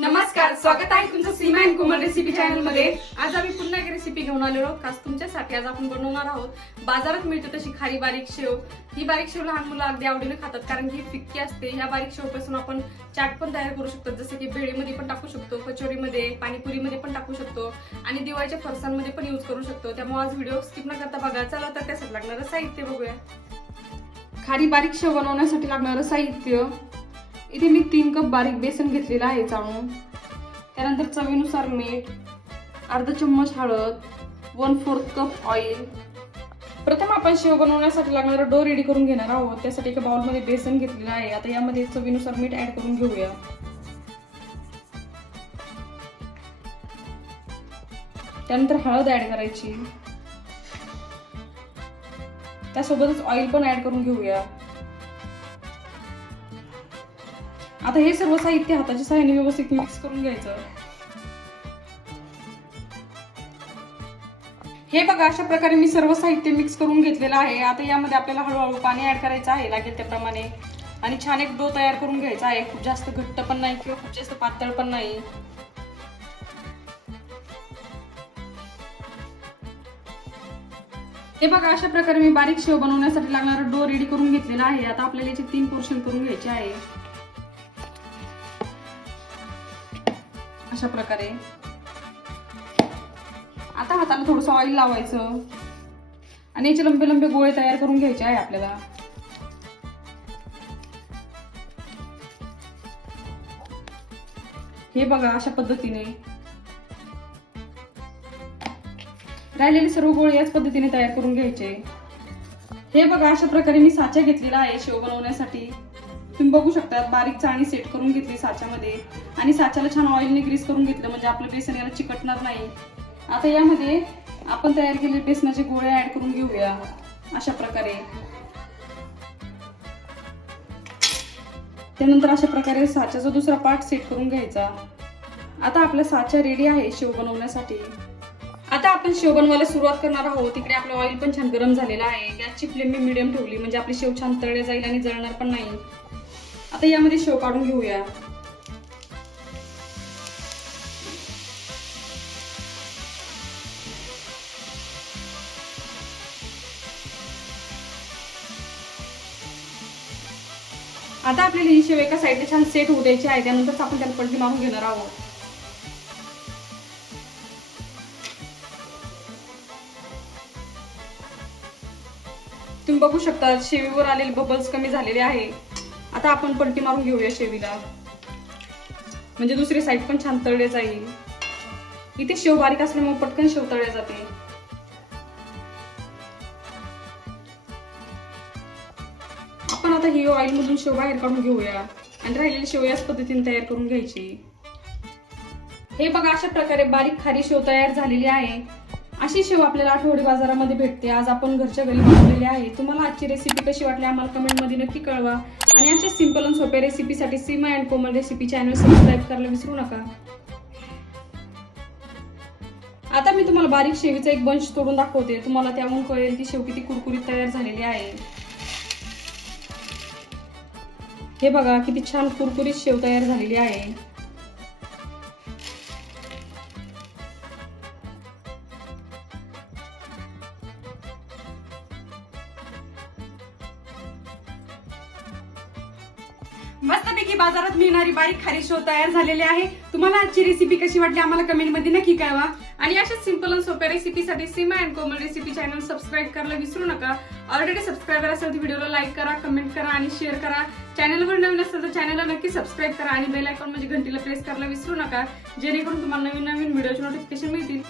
नमस्कार स्वागत आहे तुमचं सीमा अँड कोमल रेसिपी चॅनलमध्ये आज आम्ही पुन्हा एक रेसिपी घेऊन आलेलो आहोत. खास तुमच्यासाठी आज आपण बनवणार आहोत. बाजारात मिळते तशी खारी बारीक शेव. ही बारीक शेव लहान मुलं अगदी आवडीने खातात कारण की ही फिक्की असते. ह्या बारीक शेवपासून आपण चाट पण तयार करू शकतो. जसं की भेळीमध्ये पण टाकू शकतो कचोरीमध्ये पाणीपुरीमध्ये पण टाकू शकतो आणि दिवाळीच्या फरसांमध्ये पण यूज करू शकतो. त्यामुळे आज व्हिडिओ स्किप न करता बघा. चला तर त्यासाठी लागणारं साहित्य बघूया. खारी बारीक शेव बनवण्यासाठी लागणारं साहित्य. इथे मी तीन कप बारीक बेसन घेतलेलं आहे चाळून. त्यानंतर चवीनुसार मीठ अर्धा चम्मच हळद वन फोर्थ कप ऑइल प्रथम आपण शेव बनवण्यासाठी लागणारा डो रेडी करून घेणार आहोत. त्यासाठी एका बाउलमध्ये बेसन घेतलेलं आहे. आता यामध्ये चवीनुसार मीठ ऍड करून घेऊया. त्यानंतर हळद ऍड करायची. त्यासोबतच ऑइल पण ऍड करून घेऊया. आता हे सर्व साहित्य हाताच्या सहाय्याने व्यवस्थित मिक्स करून घ्यायचं. हे बघा अशा प्रकारे मी सर्व साहित्य मिक्स करून घेतलेलं आहे. आता यामध्ये आपल्याला हळूहळू पाणी ऍड करायचं आहे लागेल त्याप्रमाणे. आणि छान एक डो तयार करून घ्यायचा आहे. खूप जास्त घट्ट पण नाही किंवा खूप जास्त पातळ पण नाही. हे बघा अशा प्रकारे मी बारीक शेव बनवण्यासाठी लागणारा डो रेडी करून घेतलेला आहे. आता आपल्याला याचे तीन पोर्शन करून घ्यायचे आहे. अशा प्रकारे. आता हाताला थोडस ऑइल लावायचं. आणि याचे लंबे लंबे गोळे तयार करून घ्यायचे आहे आपल्याला. हे बघा अशा पद्धतीने. राहिलेले सर्व गोळे याच पद्धतीने तयार करून घ्यायचे. हे बघा अशा प्रकारे मी साचा घेतलेला आहे शेव बनवण्यासाठी. तुम्ही बघू शकता बारीक चाळणी सेट करून घेतली साच्यामध्ये. आणि साच्याला छान ऑइलने ग्रीस करून घेतलं म्हणजे आपलं बेसन याला चिकटणार नाही. आता यामध्ये आपण तयार केले बेसनाचे गोळे ऍड करून घेऊया अशा प्रकारे. त्यानंतर अशा प्रकारे साच्याचा दुसरा पार्ट सेट करून घ्यायचा. आता आपला साचा रेडी आहे शेव बनवण्यासाठी. आता आपण शेव बनवायला सुरुवात करणार आहोत. इकडे आपलं ऑइल पण छान गरम झालेलं आहे. गॅसची फ्लेम मी मिडियम ठेवली. म्हणजे आपली शेव छान तळले जाईल आणि जळणार पण नाही. आता यामध्ये शेव काढून घेऊया. आता आपल्याला ही शेव एका साईडला छान सेट होऊ द्यायची आहे. त्यानंतरच आपण त्याला पलटी मारून घेणार आहोत. तुम्ही बघू शकता शेवीवर आलेले बबल्स कमी झालेले आहे. आता आपण पलटी मारून घेऊया शेवीला. म्हणजे दुसरी साईड पण छान तळले जाईल इथे शेव बारीक असल्यामुळे पटकन शेव तळल्या जाते. आपण आता ही ऑइल मधून शेव बाहेर काढून घेऊया. आणि राहिलेली शेव याच पद्धतीने तयार करून घ्यायची. हे बघा अशा प्रकारे बारीक खारी शेव तयार झालेली आहे. अशी शेव आपल्याला आठवडी बाजारामध्ये भेटते. आज आपण घरच्या घरी बनवलेली आहे. तुम्हाला आजची रेसिपी कशी वाटली आम्हाला कमेंटमध्ये नक्की कळवा. आणि अशा सिंपल आणि सोप्या रेसिपीसाठी Seema and Komal recipe channel subscribe करायला विसरू नका. आता मी तुम्हाला बारीक शेवीचा एक बंच तोडून दाखवते. तुम्हाला त्याहून कळेल की शेव किती कुरकुरीत तयार झालेली आहे. हे बघा किती छान कुरकुरीत शेव तयार झालेली आहे. मस्तपैकी बाजारात मिळणारी बारीक खारी शो तयार झालेली आहे. तुम्हाला आजची रेसिपी कशी वाटली आम्हाला कमेंटमध्ये नक्की कळवा. आणि अशाच सिंपल आणि सोप्या रेसिपीसाठी Seema and Komal recipe channel subscribe करायला विसरू नका. ऑलरेडी सबस्क्रायबर असेल तर व्हिडिओला लाईक करा कमेंट करा आणि शेअर करा. चॅनलवर नवीन असेल तर चॅनलला नक्की सबस्क्राईब करा आणि बेल आयकॉन म्हणजे घंटीला प्रेस करायला विसरू नका. जेणेकरून तुम्हाला नवीन नवीन व्हिडिओचे नोटिफिकेशन मिळतील.